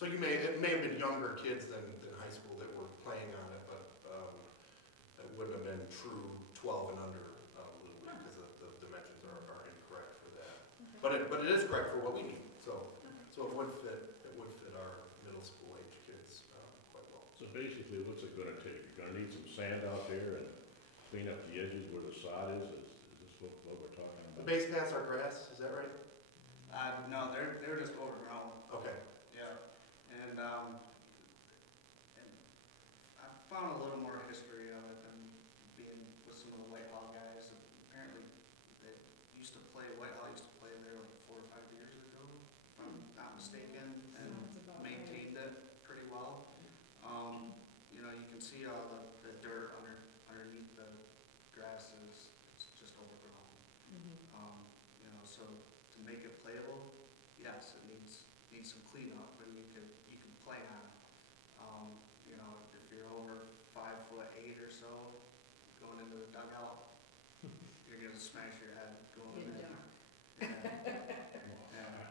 So it may have been younger kids than high school that were playing on it, but it wouldn't have been true 12 and under Little League because the dimensions are incorrect for that. Okay. But it is correct for what we need. So it would fit our middle school age kids quite well. So basically, what's it gonna take? You're gonna need some sand out there and clean up the edges where the sod is? Is this what we're talking The about? base paths are grass, is that right? No, they're just overgrown. Okay. Yeah, and I found a little more history of it than being with some of the Whitehall guys. Apparently, they used to play, Whitehall used to play there like 4 or 5 years ago, if I'm not mistaken, and maintained it pretty well. You know, you can see all the dirt underneath the grasses. It's just overgrown. You know, so to make it playable, yes, it needs some cleanup, but you can play on it. You know, if you're over 5'8" or so, going into the dugout, you're gonna smash your head going in there.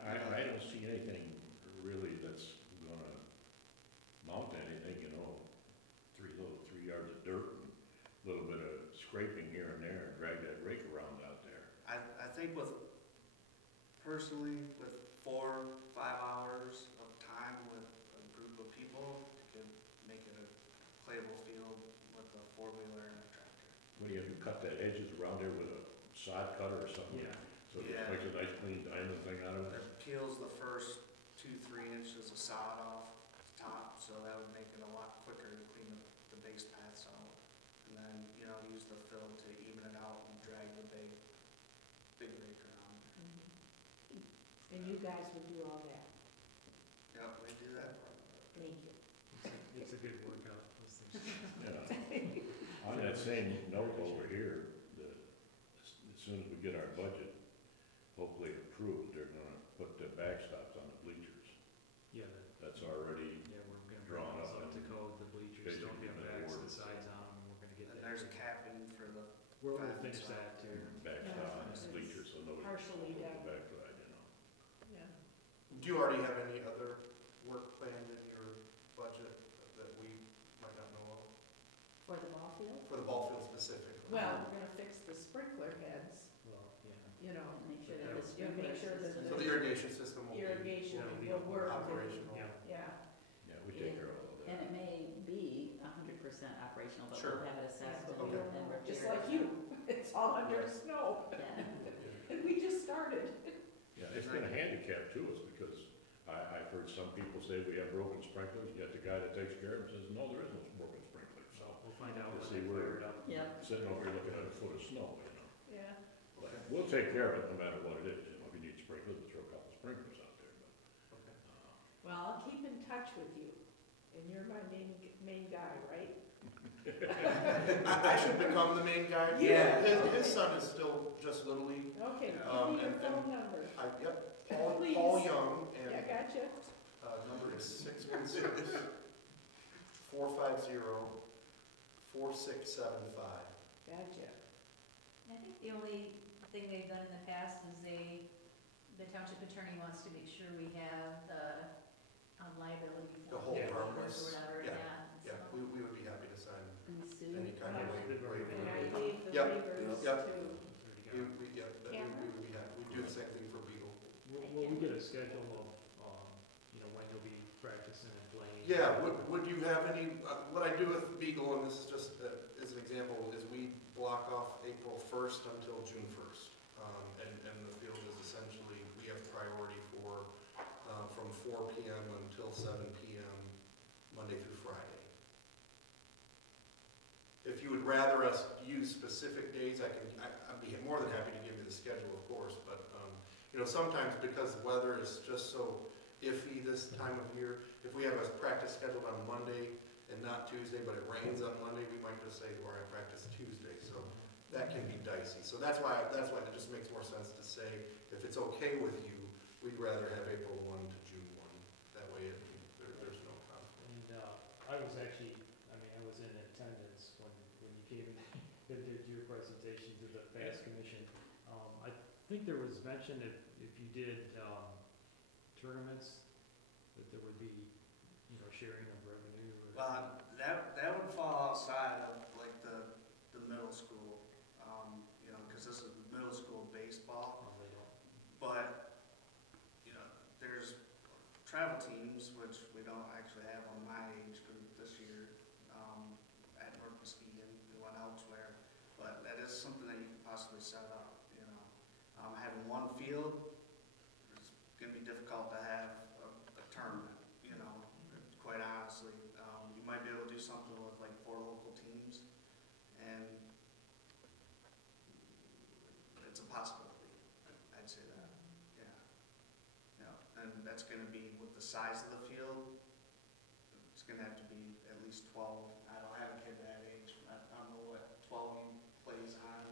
I don't see anything really that's gonna mount anything, you know, 3 yards of dirt, and a little bit of scraping here and there, and drag that rake around out there. I think personally, with 4 or 5 hours of time with a group of people, you could make it a playable field with a 4-wheeler and a tractor. What do you have to cut that edges around there with a sod cutter or something? Yeah. So it Yeah. makes a nice clean diamond thing out of it? It peels the first 2-3 inches of sod off the top, so that would make it a lot quicker to clean the base paths out. And then, you know, use the fill to even it out and drag the big rake around. And you guys would do all that? Yep, we do that. Thank you. It's a good workout, those things. Yeah. On that same note over here, as soon as we get our budget hopefully approved, they're gonna put the backstops on the bleachers. Yeah, That's already, yeah, we're gonna bring Drawn those up up to and code, the bleachers don't basically have been backs and ordered. sides on them, and we're gonna get And that. there's capping for the, We'll fence finish on. that too. backstop on Yeah. the bleachers, so nobody Partially goes done. back to that, you know. Yeah. Do you already have any other work planned in your budget that we might not know of? For the ball field? For the ball field specifically? Well, we're gonna fix the sprinkler heads, Well, yeah. you know, Make sure that Yeah. the you know, make sure that So the the irrigation system will be irrigation Yeah, will work. operational? Yeah. Yeah, Yeah, we take care of all of And that. it may be 100% operational, but Sure. we'll have it assessed and Okay. and repaired. just like you, it's all under snow, Yeah. and we just started. Yeah, it's been a handicap to us because I've heard some people say we have broken sprinklers, yet the guy that takes care of them says, no, there is no broken sprinklers. So So we'll find out We'll when see they where- clear it up. Yep. sitting over here looking at a foot of snow, you know. Yeah. But we'll take care of it no matter what it is. You know, if you need sprinklers, we'll throw a couple sprinklers out there, but, Okay. Well, I'll keep in touch with you, and you're my main guy, right? I should become the main guy. Yeah. His son is still just Little League. Okay, give Um, me your and- phone number. Yep, Paul Please. Young, Yeah, and gotcha. number is 616-450-4675. Gotcha. I think the only thing they've done in the past is the township attorney wants to make sure we have the liability The for whole Yeah. or harmless. whatever, Yeah, yeah. yeah, so. we would be happy to sign And Sue, any kind of Yeah. waiver. And I gave the Yep, waivers yep. to, There you go. We would be happy, we do the same thing for Beagle. Will we get a schedule of, you know, when you'll be practicing and playing? Yeah, would you have any, what I do with Beagle, and this is just as an example, is we block off April 1st until June 1st. And the field is essentially, we have priority for, from 4 p.m. until 7 p.m., Monday through Friday. If you would rather us use specific days, I'd be more than happy to give you the schedule, of course, but, you know, sometimes because the weather is just so iffy this time of year, if we have a practice scheduled on Monday and not Tuesday, but it rains on Monday, we might just say, well, I practice Tuesday, so that can be dicey. So that's why it just makes more sense to say, if it's okay with you, we'd rather have April 1 to June 1. That way there's no conflict. And I was actually, I was in attendance when you came and did your presentation to the FAST Commission. I think there was mention if you did tournaments, that there would be sharing of revenue or? That would fall outside of like the middle school, cause this is middle school baseball. Oh, they don't. But, there's travel teams, which we don't actually have on my age group this year, at North Muskegon, we went elsewhere. But that is something that you could possibly set up, having one field is gonna be difficult to have a tournament, quite honestly. You might be able to do something with like 4 local teams, and it's a possibility, I'd say that, and that's gonna be, with the size of the field, it's gonna have to be at least 12. I don't have a kid that age, I don't know what 12 plays on,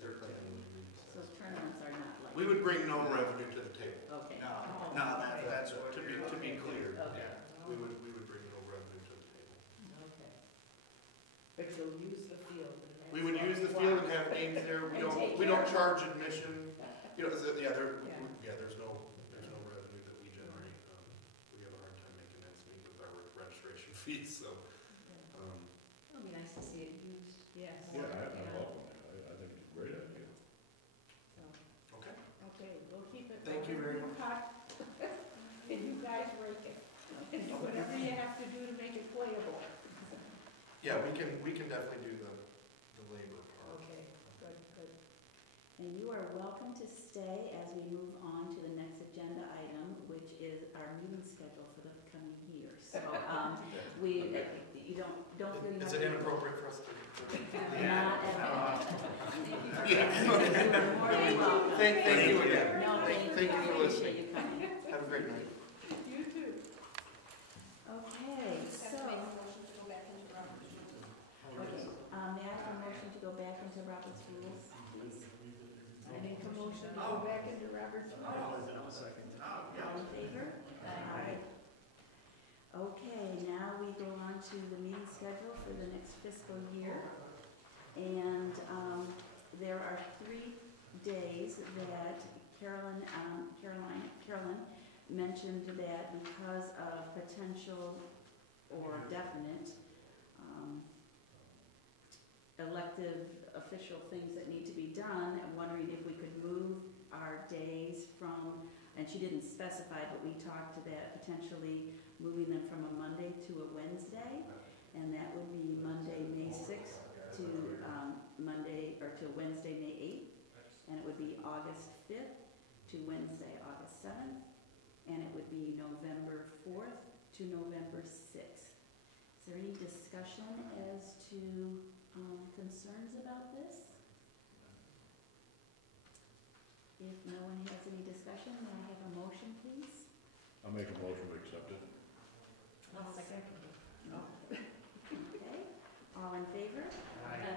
or 13. So tournaments are not like. We would bring no revenue to the table. Okay. No, that's what. To be clear, Okay. we would bring no revenue to the table. Okay. But you'll use the field. and that's We would what use the we field want. and have games there. We And take don't care of charge admission. There's no revenue that we generate. We have a hard time making ends meet with our registration fees, so. It'll be nice to see it used. Yes. Yeah, I welcome it. I think it's a great idea. So, Okay. okay, we'll keep it. Thank you very much. And you guys rake it. And do whatever you have to do to make it playable. Yeah, we can definitely do the labor part. Okay, good. And you are welcome to stay as we move on to the next agenda item, which is our meeting schedule for the coming year. So, you don't feel you have Is to. it inappropriate for us to? Not at all. Yeah. You are more than welcome. Thank you again. No, thank you. Thank you for I listening. appreciate you coming. Have a great night. You too. Okay, so, Have to make a motion to go back into Robert's rules. okay, may I have a motion to go back into Robert's rules, please? I make a motion to go back into Robert's rules. I'll second. All in favor? Aye. Okay, now we go on to the meeting schedule for the next fiscal year. And there are 3 days that Carolyn mentioned that because of potential or definite elective official things that need to be done, I'm wondering if we could move our days from, and she didn't specify, but we talked to that, potentially moving them from a Monday to a Wednesday, and that would be Monday, May 6th to to Wednesday, May 8th, and it would be August 5th to Wednesday, August 7th, and it would be November 4th to November 6th. Is there any discussion as to concerns about this? If no one has any discussion, may I have a motion, please? I'll make a motion to accept it. I'll second it. Okay, all in favor? Aye.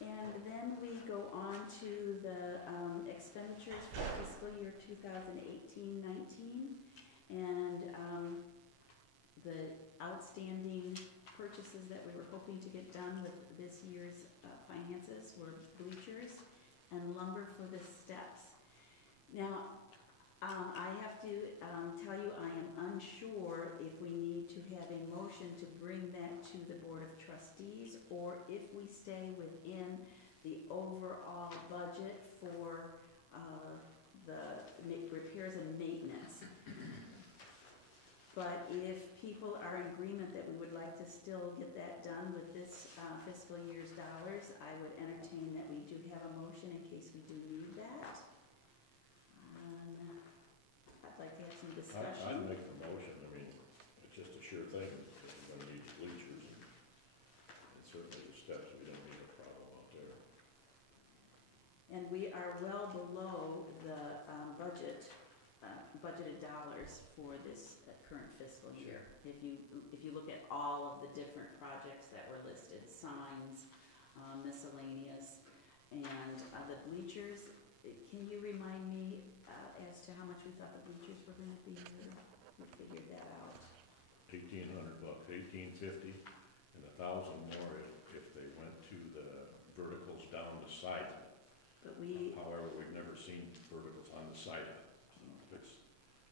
And then we go on to the expenditures for fiscal year 2018-19. And the outstanding purchases that we were hoping to get done with this year's finances were bleachers and lumber for the steps. Now, I have to tell you, I am unsure if we need to have a motion to bring that to the Board of Trustees, or if we stay within the overall budget for the repairs and maintenance. But if people are in agreement that we would like to still get that done with this fiscal year's dollars, I would entertain that we do have a motion in case we do need that. I'd like to have some discussion. I'd make the motion. I mean, it's just a sure thing. We're gonna need bleachers and certainly the steps. We don't need a problem out there. And we are well below the budgeted dollars for this current fiscal year. If you look at all of the different projects that were listed, signs, miscellaneous, and the bleachers, can you remind me as to how much we thought the bleachers were gonna be? We figured that out. $1,800, $1,850, and $1,000 more if they went to the verticals down the side. But we, However, we've never seen verticals on the side.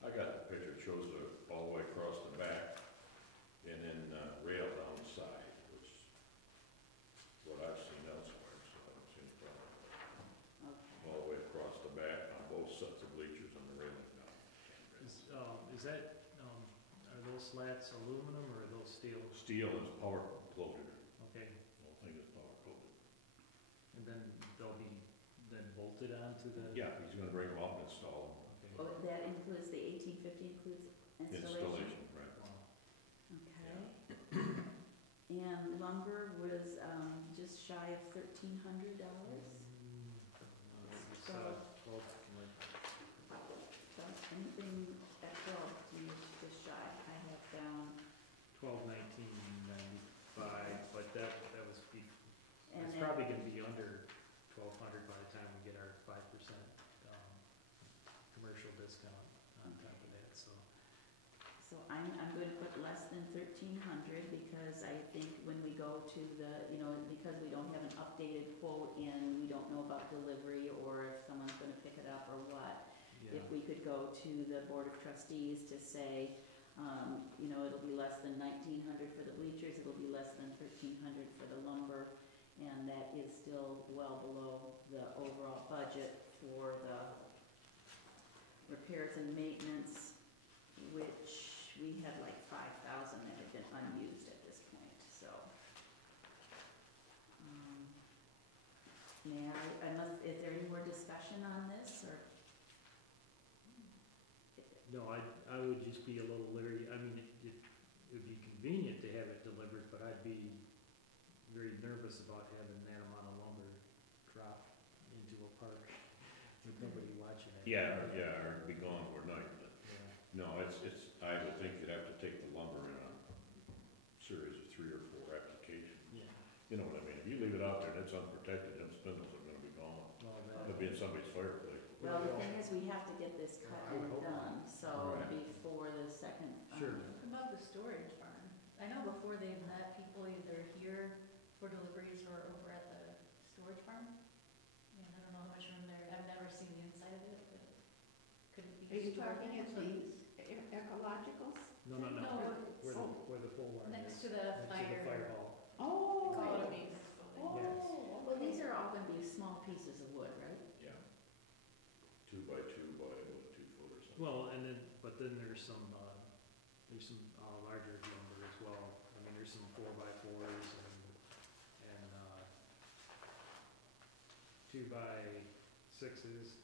I got the picture, it shows a is that, are those slats aluminum or are those steel? Steel is power coated, Okay, the whole thing is power coated. and then they'll be then bolted onto the? Yeah, he's gonna bring them up and install Okay. Oh, that includes, the 1850 includes them. installation? Installation, right. Wow. Okay. And lumber was, just shy of $1,300? So, anything at 12, just shy, I have down. 12,1995, but that was, And it's then- probably gonna be under 1,200 by the time we get our 5%, commercial discount on top of that, so. So I'm going to put less than 1,300 because I think when we go to the, because we don't have an updated quote in, we don't know about delivery or if someone's gonna pick it up or what. Yeah. If we could go to the Board of Trustees to say, it'll be less than 1,900 for the bleachers, it'll be less than 1,300 for the lumber, and that is still well below the overall budget for the repairs and maintenance, which we had like 5,000 that had been unused at this point, so. Is there any more discussion on this, or? No, I would just be a little leery, I mean, it would be convenient to have it delivered, but I'd be very nervous about having that amount of lumber drop into a park with nobody watching it. Yeah, or be gone overnight, but, Yeah. no, it's, I would think you'd have to take the lumber in a series of 3 or 4 applications. Yeah, You know what I mean? If you leave it out there and it's unprotected, them spindles are gonna be gone. well, It'll be in somebody's fireplace. Well, the thing is, we have to get this cut I would and hope done, so Right. before the second. Sure. What about the storage barn? I know before they've let people either here for deliveries or over at the storage barn. I mean, I don't know how much room there, I've never seen the inside of it, but could it Are be you stored talking there? at these ecologicals? No, No, where the pole barn is. next to the fire. hall. Oh. Economies. Oh. Well, these are all gonna be small pieces of wood, right? Yeah. 2 by 2 by, 2 foot or something. Well, but then there's some larger lumber as well. I mean, there's some 4x4s and 2x6s,